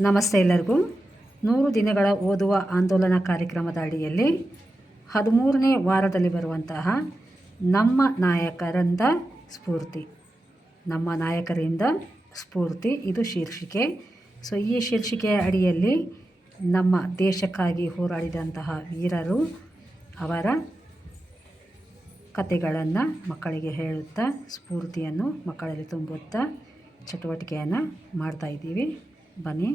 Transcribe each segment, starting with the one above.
ನಮಸ್ತೆ ಎಲ್ಲರಿಗೂ. ನೂರು ದಿನಗಳ ಓದುವ ಆಂದೋಲನ ಕಾರ್ಯಕ್ರಮದ ಅಡಿಯಲ್ಲಿ ಹದಿಮೂರನೇ ವಾರದಲ್ಲಿ ಬರುವಂತಹ ನಮ್ಮ ನಾಯಕರಿಂದ ಸ್ಫೂರ್ತಿ. ನಮ್ಮ ನಾಯಕರಿಂದ ಸ್ಫೂರ್ತಿ, ಇದು ಶೀರ್ಷಿಕೆ. ಸೊ ಈ ಶೀರ್ಷಿಕೆಯ ಅಡಿಯಲ್ಲಿ ನಮ್ಮ ದೇಶಕ್ಕಾಗಿ ಹೋರಾಡಿದಂತಹ ವೀರರು ಅವರ ಕತೆಗಳನ್ನು ಮಕ್ಕಳಿಗೆ ಹೇಳುತ್ತಾ, ಸ್ಫೂರ್ತಿಯನ್ನು ಮಕ್ಕಳಲ್ಲಿ ತುಂಬುತ್ತಾ, ಚಟುವಟಿಕೆಯನ್ನು ಮಾಡ್ತಾ ಇದ್ದೀವಿ. ಬನ್ನಿ.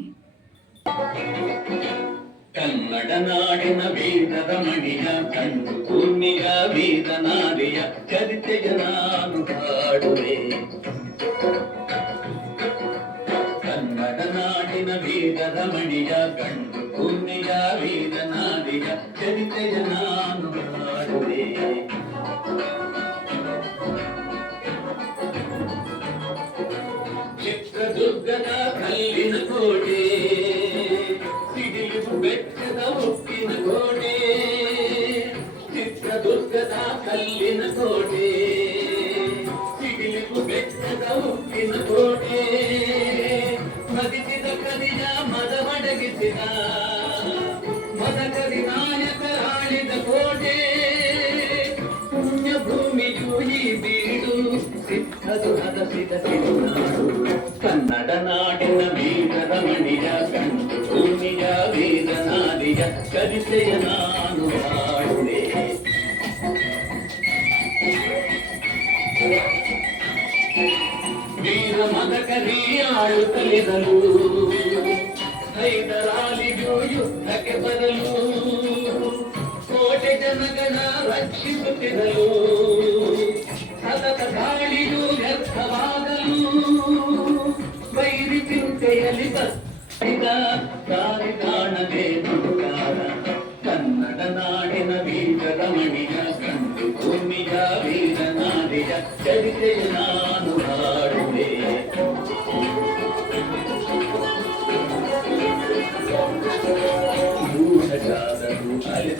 ಕನ್ನಡ ನಾಡಿನ ವೀರದ ಮಣಿಯ ಕಂಡು ಪೂರ್ಣಿಯ ವೀರ ನಾರಿಯ ಚರಿತೆಯ ನಾನು ಹಾಡುವೆ. ಕಲ್ಲಿನ ಕೋಟೆ ಸಿಡಿಲು ಬೆಟ್ಟದ ಉಪ್ಪಿನ ಕೋಟೆ ಮದಿಸಿದ ಕದಿಯ ಮದ ಮಡಗಿಸಿದ. ಮದಕರಿ ನಾಯಕರಾಳಿದ ಕೋಟೆ ಪುಣ್ಯ ಭೂಮಿಯು ಈ ಬೀಡು ಸಿಕ್ಕದು ಹದಸಿದ ಸಿರುನಾಡು ಕನ್ನಡ ನಾಡಿನ ವೀರರ ಮಣಿಯ ಕಂಡು ಭೂಮಿಯ ವೀರ ನಾರಿಯ ಕರಿತೆಯ ನಾನು ಹಾಡುವೆ ವೀರ ಮದಕರಿ ಆಳುತ್ತಲಿದಲು ಹೈದರಾಲಿಗೂ ಯುದ್ಧಕ್ಕೆ ಬರಲು ಕೋಟೆ ಜನಗಣ ರಕ್ಷಿಸುತ್ತಿರಲು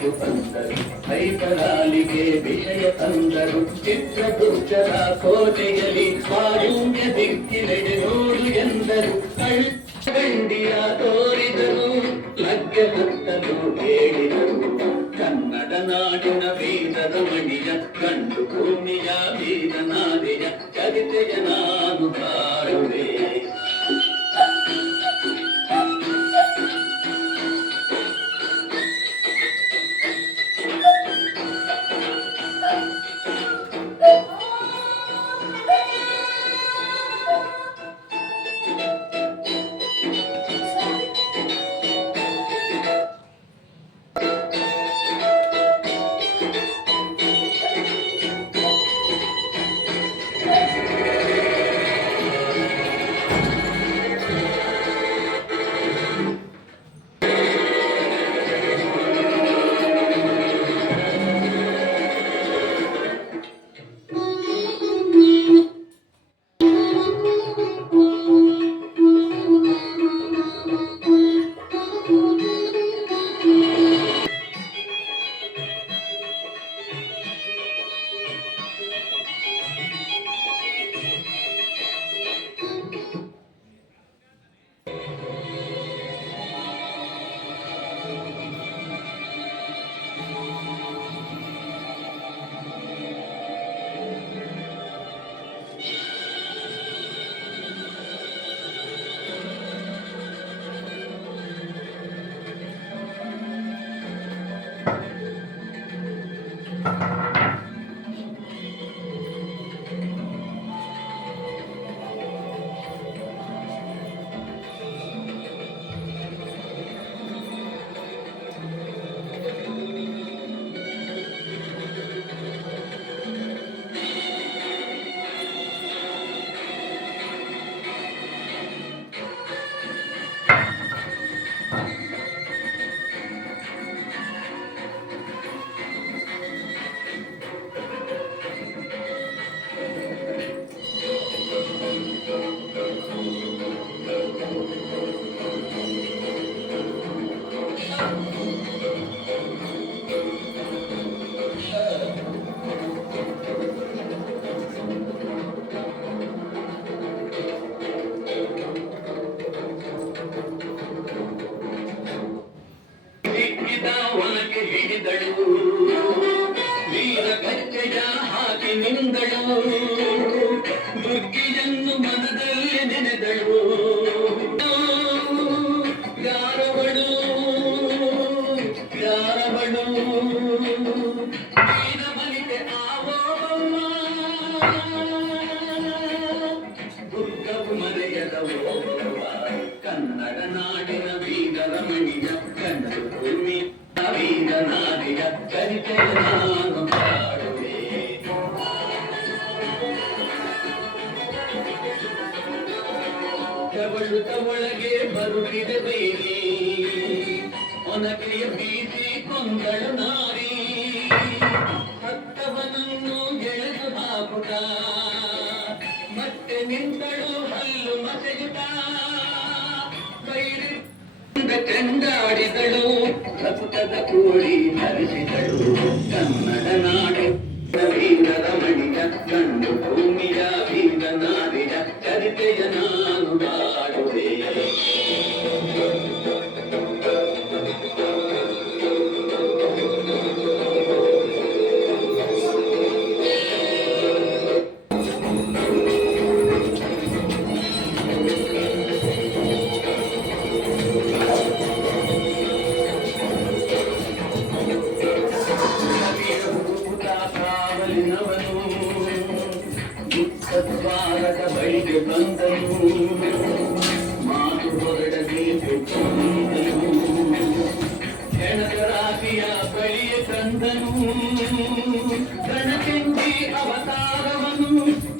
ಅಲೆದು ಬಂದರು ಹೈದರಾಲಿಗೆ ವಿಷಯ ತಂದರು. ಚಿತ್ರದುರ್ಗದ ಕೋಟೆಯಲ್ಲಿ ವಾಯುವ್ಯ ದಿಕ್ಕಿಲೆಡೆ ನೋಡು ಎಂದರು. ಗಂಡಿಯ ತೋರಿದರು. ಲಗ್ಗ ಹತ್ತಲು ಹೇಳಿದರು ಕನ್ನಡ ನಾಡಿನ ವೀರದ ಮಣಿಯ ಗಂಡು ಭೂಮಿಯ ವೀರ ನಾರಿಯ ಚರಿತೆಯ ನಾನು ಹಾಕಿ ನಿಂದಳು ದುರ್ಗಿಯನ್ನು ಮನದಲ್ಲಿ ನೆನೆದಳು. ಕವಳುತ ಒಳಗೆ ಬರುಳಿದ ಬೇರೆ ಒನಕೆಯ ಬೀಸಿ ಕೊಂಗಳು ನಾರಿ. ಹತ್ತವನನ್ನು ಎಳೆದು ಹಾಕುತ್ತ. ಮತ್ತೆ ನಿಂತಳು ಹಲ್ಲು ಮಸೆಯುತ್ತ. ಬೈರಿ ಚೆಂಡಾಡಿದಳು ರಕ್ತದ ಕೋಳಿ ಹರಿಸಿದಳು ಕನ್ನಡ Mm-hmm.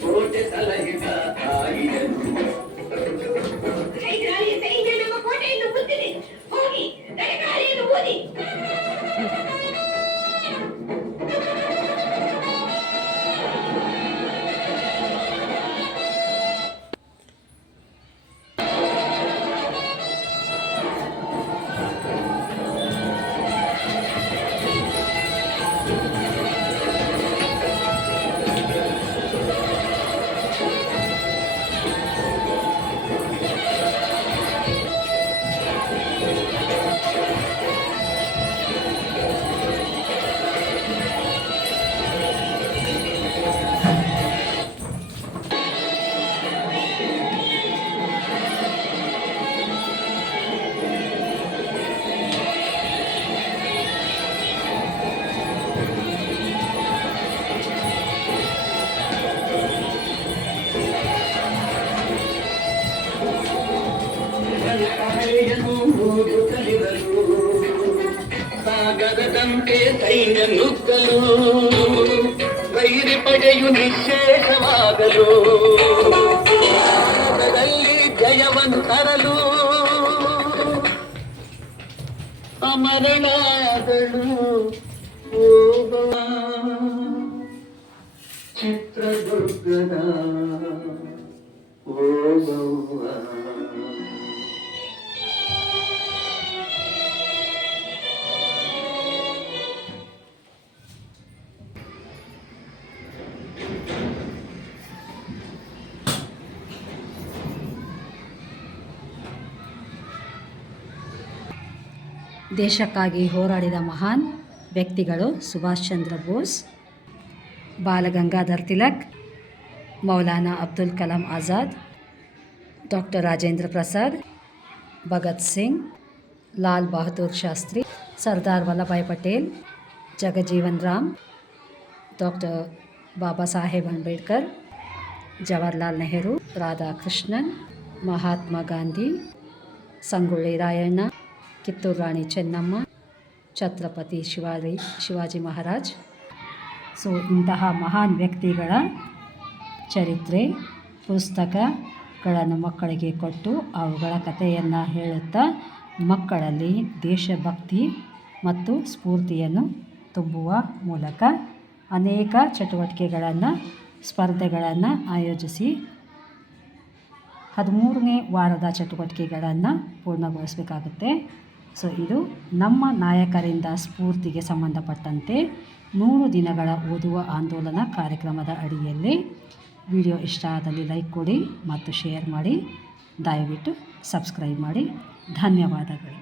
ನಿಶೇಷವಾಗಲು ಭಾರತದಲ್ಲಿ ಜಯವನ್ನು ತರಲು ಅಮರನಾದಳು ಓಬವ್ವ. ಚಿತ್ರದುರ್ಗದ ಓಬವ್ವ. ದೇಶಕ್ಕಾಗಿ ಹೋರಾಡಿದ ಮಹಾನ್ ವ್ಯಕ್ತಿಗಳು Subhash Chandra Bose Balgangadhar Tilak Maulana Abdul Kalam Azad doctor Rajendra Prasad Bhagat Singh Lal Bahadur Shastri Sardar Vallabhbhai Patel Jagjivan Ram doctor Baba Saheb Ambedkar Jawaharlal Nehru Radhakrishnan Mahatma Gandhi Sangolli Rayanna Kittur Rani Chennamma, Chhatrapati Shivaji Shivaji Maharaj. So ಇಂತಹ ಮಹಾನ್ ವ್ಯಕ್ತಿಗಳ ಚರಿತ್ರೆ, ಪುಸ್ತಕಗಳನ್ನು ಮಕ್ಕಳಿಗೆ ಕೊಟ್ಟು ಅವುಗಳ ಕಥೆಯನ್ನು ಹೇಳುತ್ತಾ ಮಕ್ಕಳಲ್ಲಿ ದೇಶಭಕ್ತಿ ಮತ್ತು ಸ್ಫೂರ್ತಿಯನ್ನು ತುಂಬುವ ಮೂಲಕ ಅನೇಕ ಚಟುವಟಿಕೆಗಳನ್ನು, ಸ್ಪರ್ಧೆಗಳನ್ನು ಆಯೋಜಿಸಿ ಹದಿಮೂರನೇ ವಾರದ ಚಟುವಟಿಕೆಗಳನ್ನು ಪೂರ್ಣಗೊಳಿಸಬೇಕಾಗುತ್ತೆ. ಸೊ ಇದು ನಮ್ಮ ನಾಯಕರಿಂದ ಸ್ಫೂರ್ತಿಗೆ ಸಂಬಂಧಪಟ್ಟಂತೆ ನೂರು ದಿನಗಳ ಓದುವ ಆಂದೋಲನ ಕಾರ್ಯಕ್ರಮದ ಅಡಿಯಲ್ಲಿ. ವಿಡಿಯೋ ಇಷ್ಟ ಆದಲ್ಲಿ ಲೈಕ್ ಕೊಡಿ ಮತ್ತು ಶೇರ್ ಮಾಡಿ. ದಯವಿಟ್ಟು ಸಬ್ಸ್ಕ್ರೈಬ್ ಮಾಡಿ. ಧನ್ಯವಾದಗಳು.